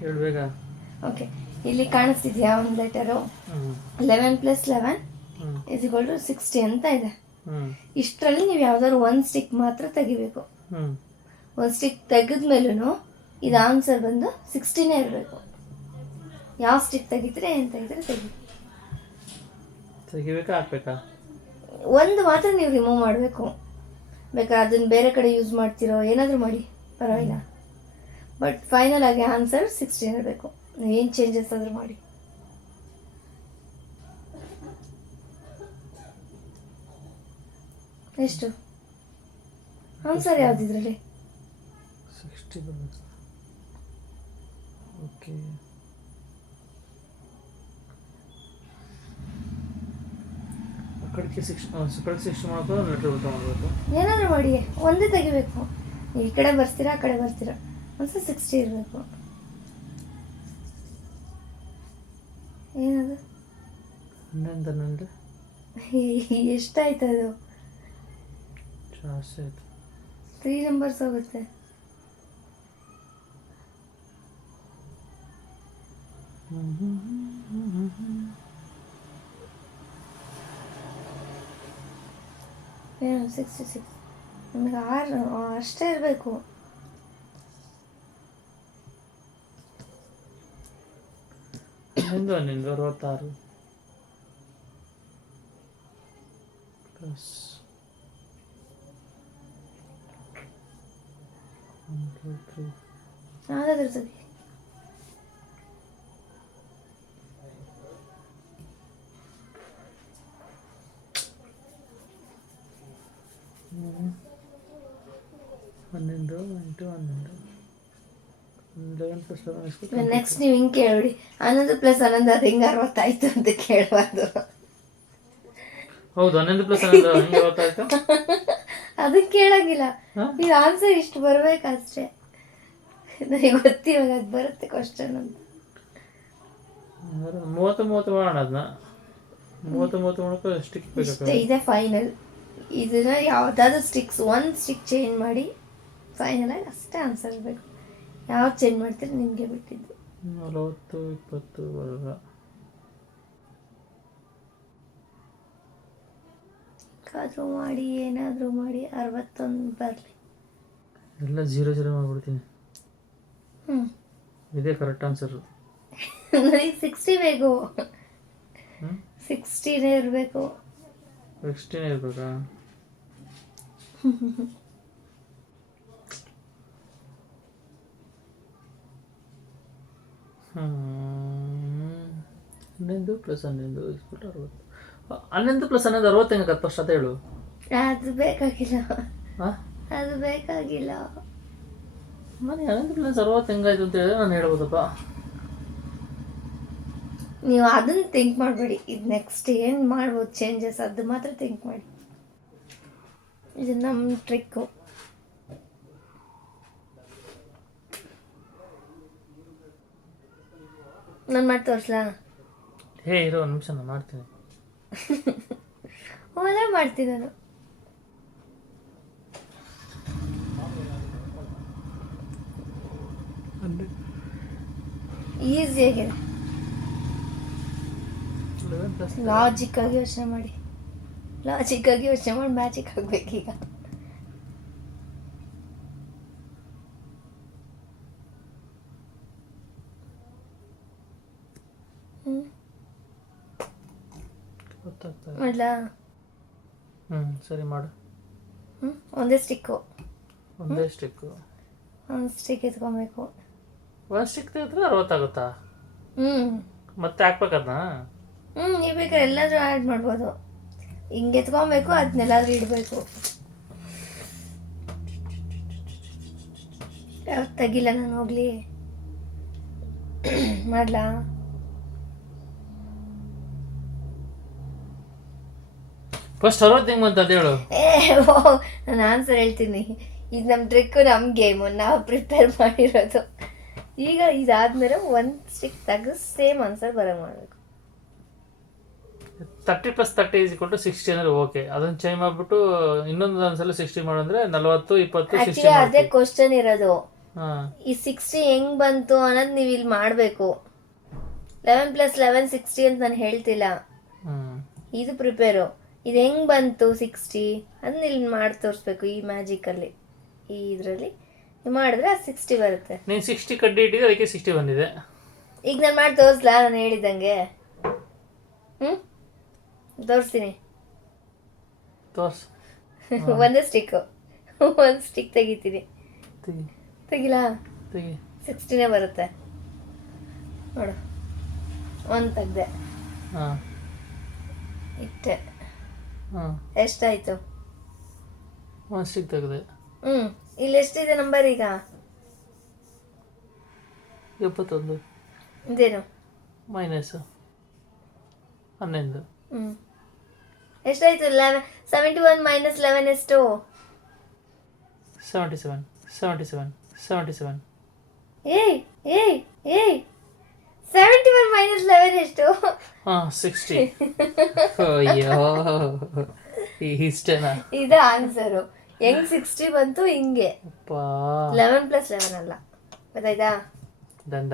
ಹೇಳ್ಬೇಕಾ? ಓಕೆ, ಇಲ್ಲಿ ಕಾಣಿಸ್ತಿದ್ಯಾ ಒಂದು ಲೆಟರು? 11 + 11 = 60 ಅಂತ ಇದೆ. ಇಷ್ಟರಲ್ಲಿ ನೀವು ಯಾವ್ದಾದ್ರು ಒಂದು ಸ್ಟಿಕ್ ಮಾತ್ರ ತೆಗಿಬೇಕು. ಒಂದು ಸ್ಟಿಕ್ ತೆಗೆದ್ಮೇಲೂ ಇದು ಆನ್ಸರ್ ಬಂದು 60ನೇ ಇರಬೇಕು. ಯಾವ ಸ್ಟಿಕ್ ತೆಗಿದ್ರೆ ಏನು ತೆಗಿದ್ರೆ ತೆಗಿಬೇಕಾ ಹಾಕ್ಬೇಕಾ? ಒಂದು ಮಾತ್ರ ನೀವು ರಿಮೂವ್ ಮಾಡಬೇಕು. ಬೇಕಾದ್ರೆ ಅದನ್ನು ಬೇರೆ ಕಡೆ ಯೂಸ್ ಮಾಡ್ತಿರೋ ಏನಾದರೂ ಮಾಡಿ ಪರವಾಗಿಲ್ಲ, ಬಟ್ ಫೈನಲ್ ಆಗಿ ಆನ್ಸರ್ 60 ಇರಬೇಕು. ಏನು ಚೇಂಜಸ್ ಆದರೂ ಮಾಡಿ. ಎಷ್ಟು ಆನ್ಸರ್ ಯಾವುದಿದ್ರಲ್ಲಿ? 60 ಬರುತ್ತೆ. ಓಕೆ, ಕಡೆಗೆ 60 ಮಾಡ್ಕೊಂಡು ಲೆಟ್ರ್ ತೊಗೊಳ್ಬೇಕು. ಏನಾದರೂ ಮಾಡಿ, ಒಂದೇ ತೆಗಿಬೇಕು. ಈ ಕಡೆ ಬರ್ತೀರಾ ಆ ಕಡೆ ಬರ್ತೀರಾ, ಒಂದ್ಸಲ 60 ಇರಬೇಕು. ಏನದು? 11 ಎಷ್ಟಾಯ್ತು ಅದು? ಜಾಸ್ತಿ ಆಯ್ತು. 3 ನಂಬರ್ಸ್ ಹೋಗುತ್ತೆ. ಏನು 66? ನಮಗೆ 6 ಅಷ್ಟೇ ಇರಬೇಕು. ನಿಂದು 66 ಪ್ಲಸ್ 1 ಯಾವುದಾದ್ರೂ ಸರಿ. ನೆಕ್ಸ್ಟ್ ನೀವು ಹಿಂಗೆ ಕೇಳಿ, 11 + 11 ಅದು ಹೆಂಗೆ 60 ಆಯ್ತು ಅಂತ ಕೇಳಬಾರ್ದು. ಹೌದು, 11 + 11 ಹೆಂಗೆ 60 ಆಯ್ತು ಅದಕ್ಕೆ ಕೇಳಂಗಿಲ್ಲ. ಇದು ಆನ್ಸರ್ ಇಷ್ಟು ಬರ್ಬೇಕಷ್ಟೇ. ನನಗೆ ಗೊತ್ತಿವಾಗ ಅದು ಬರುತ್ತೆ ಕ್ವಶನ್ ಅಂತ. 30 ಮಾಡೋಣ. ಅದನ್ನ 30 ಮಾಡ್ಕೊ ಸ್ಟಿಕ್ ಬೇಕು. ಇದೆ ಫೈನಲ್. ಇದನ್ನ ಯಾವುದಾದ್ರೂ ಸ್ಟಿಕ್ಸ್ ಒಂದು ಸ್ಟಿಕ್ ಚೇಂಜ್ ಮಾಡಿ ಫೈನಲ್ ಆಗಿ ಅಷ್ಟೇ ಆನ್ಸರ್ ಇರಬೇಕು. ಯಾವ್ದು ಚೇಂಜ್ ಮಾಡ್ತೀರಿ ನಿಮಗೆ ಬಿಟ್ಟಿದ್ದು. 40 20 ಬರಲ್ಲ. ಆದರೂ ಮಾಡಿ ಏನಾದರೂ ಮಾಡಿ 61 ಬರಲಿ. ಎಲ್ಲ 0 ಮಾಡ್ಬಿಡ್ತೀನಿ. ಇದೇ ಕರೆಕ್ಟ್ ಆನ್ಸರು. ನನಗೆ 60 ಬೇಕು. 60ನೇ ಇರಬೇಕು. 60ನೇ ಇರಬೇಕಾ? ಹನ್ನೊಂದು + 11 = 60. 11 + 11 60 ಹೆಂಗಾಗತ್ತೆ ಫಸ್ಟ್ ಅಂತ ಹೇಳು. ಅದು ಬೇಕಾಗಿಲ್ಲ, ಅದು ಬೇಕಾಗಿಲ್ಲ. ನಾನು 11 + 60 ಹೆಂಗಾಯ್ತು ಅಂತ ಹೇಳಿದ್ರೆ ನಾನು ಹೇಳ್ಬೋದಪ್ಪ. ನೀವು ಅದನ್ನು ಥಿಂಕ್ ಮಾಡಬೇಡಿ. ಇದು ನೆಕ್ಸ್ಟ್ ಏನು ಮಾಡ್ಬೋದು ಚೇಂಜಸ್ ಅದು ಮಾತ್ರ ಥಿಂಕ್ ಮಾಡಿ. ಇದು ನಮ್ಮ ಟ್ರಿಕ್ಕು. ನಾನು ಮಾಡಿ ತೋರಿಸ್ಲಾ? ಇರೋ ಒಂದು ನಿಮಿಷ, ನಾನು ಮಾಡ್ತೀನಿ. ಅವೆಲ್ಲ ಮಾಡ್ತೀನಿ ನಾನು. ಈಸಿಯಾಗಿದೆ. ಲಾಜಿಕ್ಕಾಗಿ ಯೋಚನೆ ಮಾಡಿ, ಮ್ಯಾಜಿಕ್ ಆಗಬೇಕೀಗ. ಮಾಡ್ಲಾ? ಸರಿ ಮಾಡು. ಒಂದೇ ಸ್ಟಿಕ್ಕು. ಒಂದು ಸ್ಟಿಕ್ ಎತ್ಕೊಬೇಕು. ಒಂದು ಸ್ಟಿಕ್ ತೆಗೆದ್ರೆ 60 ಆಗುತ್ತಾ? ಮತ್ತೆ ಹಾಕ್ಬೇಕದ್ನ? ನೀವು ಬೇಕಾದ್ರೆ ಎಲ್ಲಾದರೂ ಆ್ಯಡ್ ಮಾಡ್ಬೋದು. ಹಿಂಗೆ ಎತ್ಕೊಬೇಕು, ಅದನ್ನೆಲ್ಲಾದ್ರೂ ಇಡಬೇಕು. ಯಾವ್ದು ತೆಗಿಲ್ಲ ನಾನು, ಹೋಗ್ಲಿ. ಮಾಡ್ಲಾ? ಫಸ್ಟ್ 60 ಹೆಂಗೆ ಬಂತ ಹೇಳು. ನಾನು ಆನ್ಸರ್ ಹೇಳ್ತೀನಿ. ಇದು ನಮ್ಮ ಟ್ರಿಕ್ಕು, ನಮ್ಮ ಗೇಮು, ನಾವು ಪ್ರಿಪೇರ್ ಮಾಡಿರೋದು. ಈಗ ಇದಾದ್ಮೇಲೆ ಒಂದು ಸ್ಟಿಕ್ ತೆಗೆದು ಸೇಮ್ ಆನ್ಸರ್ ಬರೋ ಮಾಡಬೇಕು. 30 + 30 = 60 ಅಂದರೆ ಓಕೆ. ಅದನ್ನು ಚೇಂಜ್ ಮಾಡಿಬಿಟ್ಟು ಒಂದ್ಸಲ 60 ಮಾಡಂದ್ರೆ 40 20 60 ಆಕ್ಚುಲಿ ಅದೇ ಕ್ವಶನ್ ಇರೋದು. ಹಾಂ ಈ 60 ಹೆಂಗ್ ಬಂತು ಅನ್ನೋದು ನೀವು ಇಲ್ಲಿ ಮಾಡಬೇಕು. 11 + 11 60 ಅಂತ ನಾನು ಹೇಳ್ತಿಲ್ಲ, ಇದು ಪ್ರಿಪೇರು. ಇದು ಹೆಂಗ್ ಬಂತು 60 ಅದನ್ನ ಇಲ್ಲಿ ಮಾಡಿ ತೋರಿಸ್ಬೇಕು. ಈ ಮ್ಯಾಜಿಕಲ್ಲಿ, ಈ ಇದರಲ್ಲಿ ನೀವು ಮಾಡಿದ್ರೆ 60 ಬರುತ್ತೆ. ನೀನು 60 ಕಡ್ಡಿ ಇಟ್ಟಿದ್ದೆ, ಅದಕ್ಕೆ 60 ಬಂದಿದೆ. ಈಗ ನಾನು ಮಾಡಿ ತೋರಿಸ್ಲಾ? ನಾನು ಹೇಳಿದಂಗೆ ತೋರಿಸ್ತೀನಿ. ತೋರ್ಸು. ಒಂದೇ ಸ್ಟಿಕ್ಕು, ಒಂದು ಸ್ಟಿಕ್ ತೆಗಿತೀನಿ. ತೆಗಿಲಾ? 60ನೇ ಬರುತ್ತೆ ನೋಡು. ಒಂದು ತೆಗ್ದೆ, ಹಾಂ ಇಟ್ಟೆ. ಹಾಂ ಎಷ್ಟಾಯ್ತು? ಒಂದು ಸ್ಟಿಕ್ ತೆಗೆದೆ. ಇಲ್ಲಿ ಎಷ್ಟಿದೆ ನಂಬರ್ ಈಗ? 71. ಇದೇನು -11. ಎಷ್ಟಾಯ್ತು? 71 - 11 ಎಷ್ಟು? 77. ಏಯ್ ಏಯ್ ಏಯ್ 71 - 11 ಎಷ್ಟು? 60. ಅಯ್ಯೋ, ಇಷ್ಟೇನಾ? ಇದು ಆನ್ಸರು. ಹೆಂಗ್ 60 ಬಂತು? ಹಿಂಗೆ 11 + 11 ಅಲ್ಲ. ಗೊತ್ತಾಯ್ತಾ? ಡನ್.